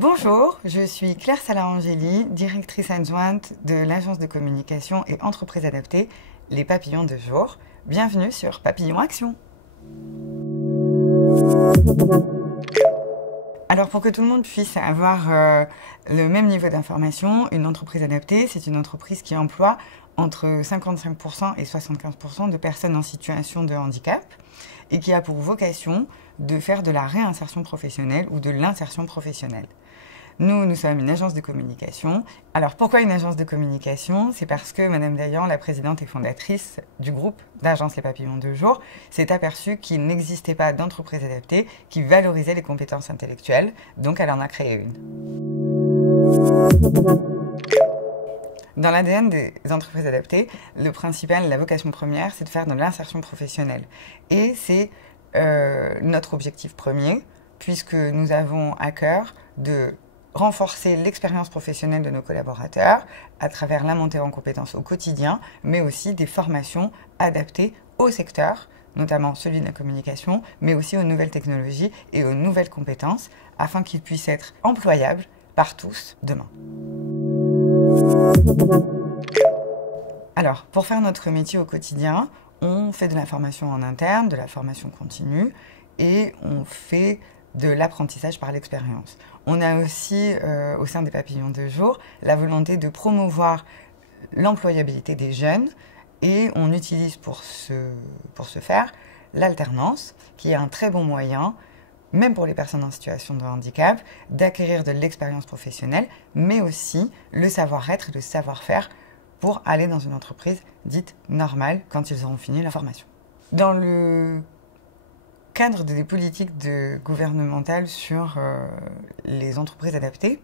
Bonjour, je suis Claire Sala-Angeli, directrice adjointe de l'agence de communication et entreprise adaptée Les Papillons de Jour. Bienvenue sur Papillon Action. Alors pour que tout le monde puisse avoir le même niveau d'information, une entreprise adaptée, c'est une entreprise qui emploie entre 55% et 75% de personnes en situation de handicap et qui a pour vocation de faire de la réinsertion professionnelle ou de l'insertion professionnelle. Nous sommes une agence de communication. Alors pourquoi une agence de communication? C'est parce que Madame Dayan, la présidente et fondatrice du groupe d'Agence Les Papillons de Jour, s'est aperçue qu'il n'existait pas d'entreprise adaptée qui valorisait les compétences intellectuelles, donc elle en a créé une. Dans l'ADN des entreprises adaptées, le principal, la vocation première, c'est de faire de l'insertion professionnelle. Et c'est notre objectif premier, puisque nous avons à cœur de renforcer l'expérience professionnelle de nos collaborateurs à travers la montée en compétences au quotidien, mais aussi des formations adaptées au secteur, notamment celui de la communication, mais aussi aux nouvelles technologies et aux nouvelles compétences, afin qu'ils puissent être employables par tous demain. Alors, pour faire notre métier au quotidien, on fait de la formation en interne, de la formation continue, et on fait de l'apprentissage par l'expérience. On a aussi, au sein des Papillons de Jour, la volonté de promouvoir l'employabilité des jeunes et on utilise pour ce faire l'alternance, qui est un très bon moyen, même pour les personnes en situation de handicap, d'acquérir de l'expérience professionnelle, mais aussi le savoir-être et le savoir-faire pour aller dans une entreprise dite normale quand ils auront fini la formation. Dans le cadre des politiques gouvernementales sur les entreprises adaptées,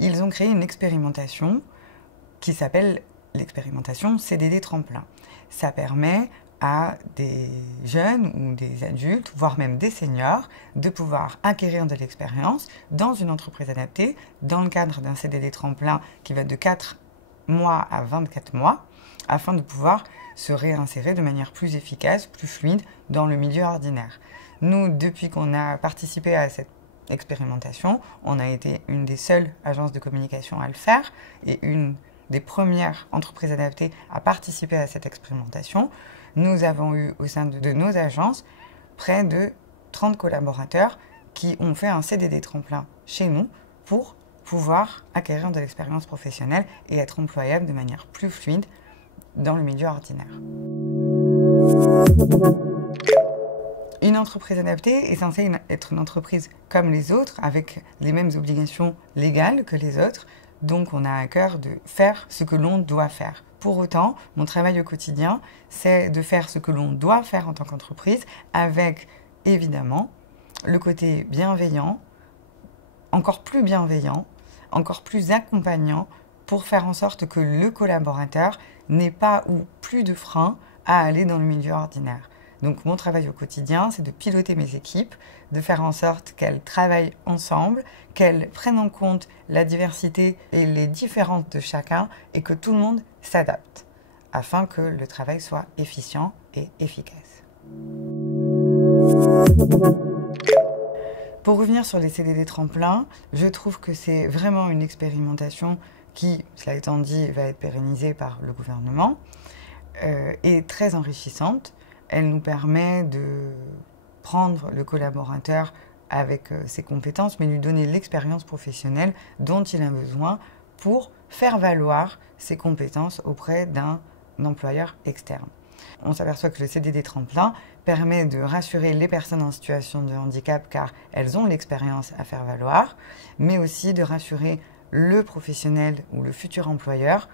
ils ont créé une expérimentation qui s'appelle l'expérimentation CDD Tremplin. Ça permet à des jeunes ou des adultes, voire même des seniors, de pouvoir acquérir de l'expérience dans une entreprise adaptée, dans le cadre d'un CDD Tremplin qui va de 4 mois à 24 mois, afin de pouvoir se réinsérer de manière plus efficace, plus fluide dans le milieu ordinaire. Nous, depuis qu'on a participé à cette expérimentation, on a été une des seules agences de communication à le faire et une des premières entreprises adaptées à participer à cette expérimentation. Nous avons eu au sein de nos agences près de 30 collaborateurs qui ont fait un CDD Tremplin chez nous pour pouvoir acquérir de l'expérience professionnelle et être employables de manière plus fluide dans le milieu ordinaire. Une entreprise adaptée est censée être une entreprise comme les autres, avec les mêmes obligations légales que les autres. Donc on a à cœur de faire ce que l'on doit faire. Pour autant, mon travail au quotidien, c'est de faire ce que l'on doit faire en tant qu'entreprise, avec évidemment le côté bienveillant, encore plus accompagnant, pour faire en sorte que le collaborateur n'ait pas ou plus de frein à aller dans le milieu ordinaire. Donc mon travail au quotidien, c'est de piloter mes équipes, de faire en sorte qu'elles travaillent ensemble, qu'elles prennent en compte la diversité et les différences de chacun et que tout le monde s'adapte afin que le travail soit efficient et efficace. Pour revenir sur les CDD Tremplin, je trouve que c'est vraiment une expérimentation qui, cela étant dit, va être pérennisée par le gouvernement et très enrichissante. Elle nous permet de prendre le collaborateur avec ses compétences, mais lui donner l'expérience professionnelle dont il a besoin pour faire valoir ses compétences auprès d'un employeur externe. On s'aperçoit que le CDD Tremplin permet de rassurer les personnes en situation de handicap car elles ont l'expérience à faire valoir, mais aussi de rassurer le professionnel ou le futur employeur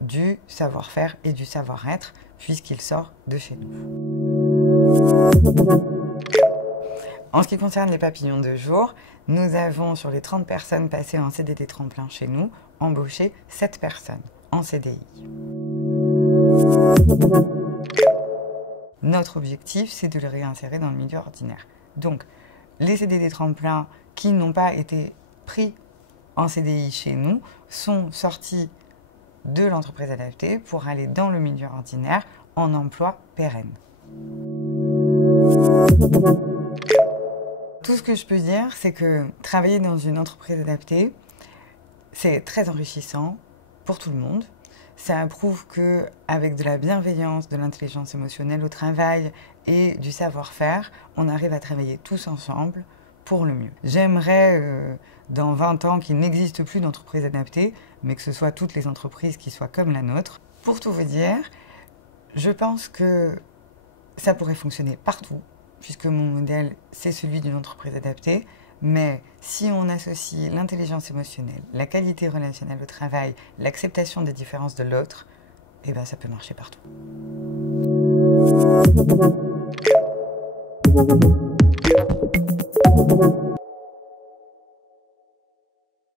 du savoir-faire et du savoir-être puisqu'il sort de chez nous. En ce qui concerne les Papillons de Jour, nous avons sur les 30 personnes passées en CDD Tremplin chez nous, embauché 7 personnes en CDI. Notre objectif, c'est de les réinsérer dans le milieu ordinaire. Donc, les CDD Tremplin qui n'ont pas été pris en CDI chez nous sont sortis de l'entreprise adaptée pour aller dans le milieu ordinaire en emploi pérenne. Tout ce que je peux dire, c'est que travailler dans une entreprise adaptée, c'est très enrichissant pour tout le monde. Ça prouve qu'avec de la bienveillance, de l'intelligence émotionnelle au travail et du savoir-faire, on arrive à travailler tous ensemble pour le mieux. J'aimerais, dans 20 ans, qu'il n'existe plus d'entreprise adaptée, mais que ce soit toutes les entreprises qui soient comme la nôtre. Pour tout vous dire, je pense que ça pourrait fonctionner partout, puisque mon modèle, c'est celui d'une entreprise adaptée. Mais si on associe l'intelligence émotionnelle, la qualité relationnelle au travail, l'acceptation des différences de l'autre, eh ben ça peut marcher partout.